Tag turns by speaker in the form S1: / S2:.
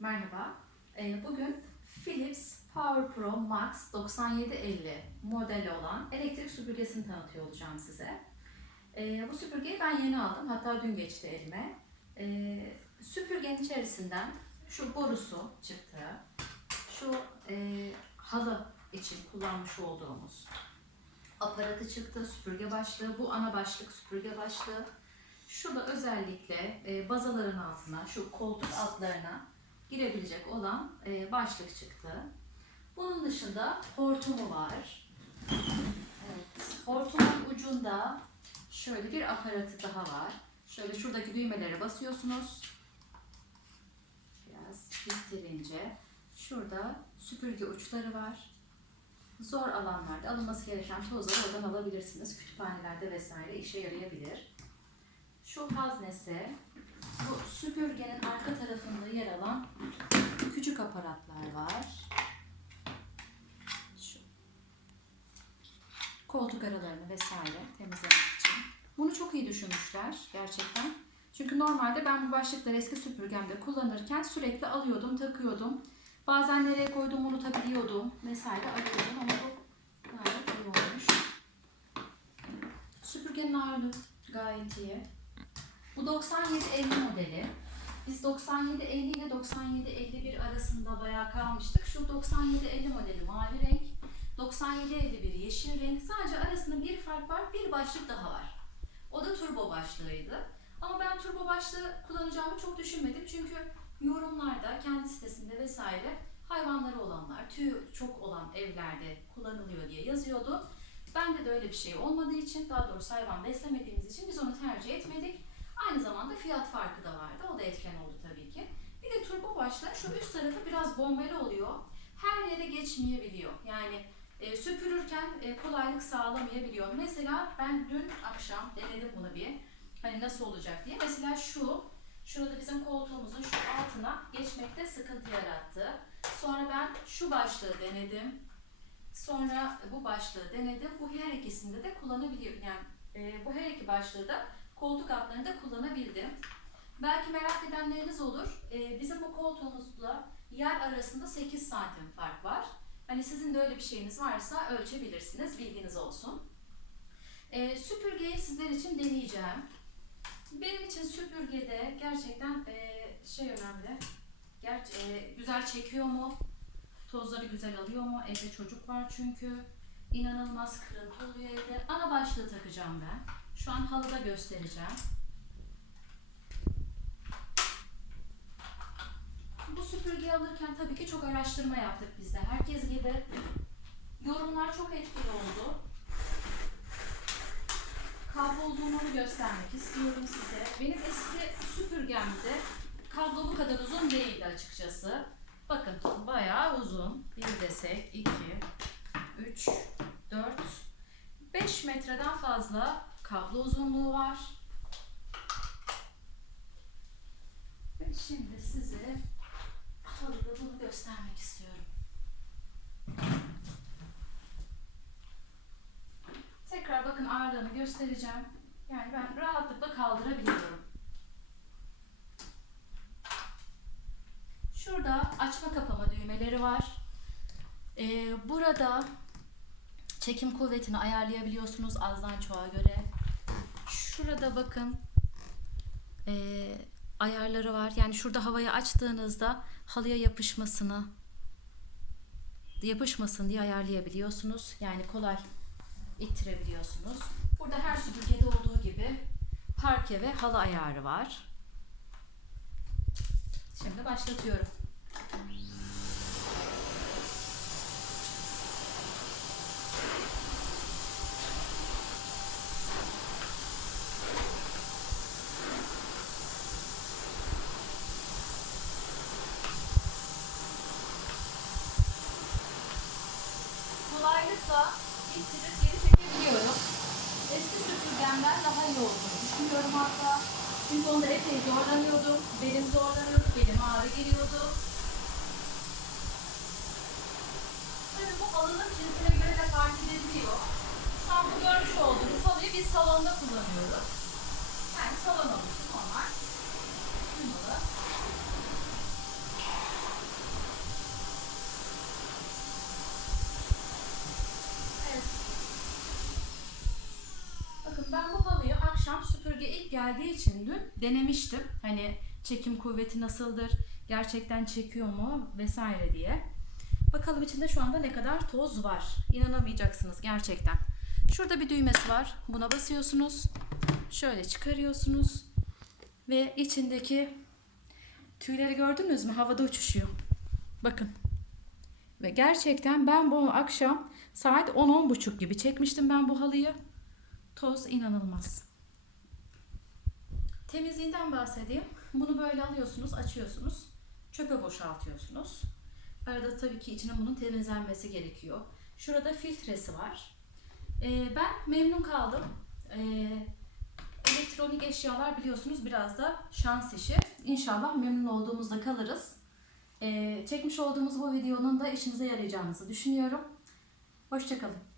S1: Merhaba. Ee, Bugün Philips Power Pro Max 9750 modeli olan elektrik süpürgesini tanıtıyor olacağım size. Ee, Bu süpürgeyi ben yeni aldım. Hatta dün geçti elime. Ee, Süpürgenin içerisinden şu borusu çıktı. Şu e, halı için kullanmış olduğumuz aparatı çıktı. Süpürge başlığı. Bu ana başlık süpürge başlığı. Şurada özellikle e, bazaların altına, şu koltuk altlarına girebilecek olan e, başlık çıktı. Bunun dışında hortumu var. Evet, hortumun ucunda şöyle bir aparatı daha var. Şöyle şuradaki düğmelere basıyorsunuz. Biraz ittirince şurada süpürge uçları var. Zor alanlarda alınması gereken tozları oradan alabilirsiniz. Kütüphanelerde vesaire işe yarayabilir. Şu haznesi, bu süpürgenin arka tarafında yer alan küçük aparatlar var. Şu koltuk aralarını vesaire temizlemek için. Bunu çok iyi düşünmüşler gerçekten. Çünkü normalde ben bu başlıkları eski süpürgemde kullanırken sürekli alıyordum, takıyordum. Bazen nereye koyduğumu unutabiliyordum vesaire arıyordum ama bu gayet iyi olmuş. Süpürgenin ağırlığı gayet iyi. Bu 9750 modeli. Biz 9750 ile 9751 arasında bayağı kalmıştık. Şu 9750 modeli mavi renk. 9751 yeşil renk. Sadece arasında bir fark var. Bir başlık daha var. O da turbo başlığıydı. Ama ben turbo başlığı kullanacağımı çok düşünmedim. Çünkü yorumlarda, kendi sitesinde vesaire hayvanları olanlar, tüy çok olan evlerde kullanılıyor diye yazıyordu. Bende de öyle bir şey olmadığı için, daha doğrusu hayvan beslemediğimiz için biz onu tercih etmedik. Aynı zamanda fiyat farkı da vardı. O da etken oldu tabii ki. Bir de turbo başlar şu üst tarafı biraz bombeli oluyor. Her yere geçmeyebiliyor. Yani e, süpürürken e, kolaylık sağlamayabiliyor. Mesela ben dün akşam denedim bunu bir. Hani nasıl olacak diye. Mesela şu, şurada bizim koltuğumuzun şu altına geçmekte sıkıntı yarattı. Sonra ben şu başlığı denedim. Sonra bu başlığı denedim. Bu her ikisinde de kullanabiliyor. Yani e, bu her iki başlığı da koltuk altlarında kullanabildim. Belki merak edenleriniz olur. Ee, bizim bu koltuğumuzla yer arasında 8 santim fark var. Hani sizin de öyle bir şeyiniz varsa ölçebilirsiniz. Bilginiz olsun. Ee, süpürgeyi sizler için deneyeceğim. Benim için süpürgede gerçekten e, şey önemli. Ger e, güzel çekiyor mu? Tozları güzel alıyor mu? Evde çocuk var çünkü. İnanılmaz kırıntı oluyor evde. Ana başlığı takacağım ben. Şu an halıda göstereceğim. Bu süpürgeyi alırken tabii ki çok araştırma yaptık biz de. Herkes gibi yorumlar çok etkili oldu. Uzunluğunu göstermek istiyorum size. Benim eski süpürgemde kablo bu kadar uzun değildi açıkçası. Bakın bayağı uzun. Bir desek 2, 3, 4, 5 metreden fazla kablo uzunluğu var. Ve şimdi size halıda bunu göstermek istiyorum. Tekrar bakın ağırlığını göstereceğim. Yani ben rahatlıkla kaldırabiliyorum. Şurada açma kapama düğmeleri var. Ee, burada çekim kuvvetini ayarlayabiliyorsunuz azdan çoğa göre. Şurada bakın ee, ayarları var. Yani şurada havayı açtığınızda halıya yapışmasını yapışmasın diye ayarlayabiliyorsunuz. Yani kolay ittirebiliyorsunuz. Burada her süpürgede olduğu gibi parke ve halı ayarı var. Şimdi başlatıyorum. Kolaylıkla ittirip geri çekebiliyorum. Eski süpürgemden daha iyi olduğunu düşünüyorum hatta. Çünkü onda epey zorlanıyordum. Belim zorlanıyordu, belim ağrı geliyordu. Tabii bu halının cinsine göre de fark edebiliyor. Şu an bu görmüş olduğunuz halıyı biz salonda kullanıyoruz. Yani salon halısı süpürge ilk geldiği için dün denemiştim. Hani çekim kuvveti nasıldır, gerçekten çekiyor mu vesaire diye. Bakalım içinde şu anda ne kadar toz var. İnanamayacaksınız gerçekten. Şurada bir düğmesi var. Buna basıyorsunuz. Şöyle çıkarıyorsunuz. Ve içindeki tüyleri gördünüz mü? Havada uçuşuyor. Bakın. Ve gerçekten ben bu akşam saat 10-10.30 gibi çekmiştim ben bu halıyı. Toz inanılmaz. Temizliğinden bahsedeyim. Bunu böyle alıyorsunuz, açıyorsunuz. Çöpe boşaltıyorsunuz. Arada tabii ki içinin bunun temizlenmesi gerekiyor. Şurada filtresi var. Ee, ben memnun kaldım. Ee, elektronik eşyalar biliyorsunuz biraz da şans işi. İnşallah memnun olduğumuzda kalırız. Ee, çekmiş olduğumuz bu videonun da işinize yarayacağınızı düşünüyorum. Hoşçakalın.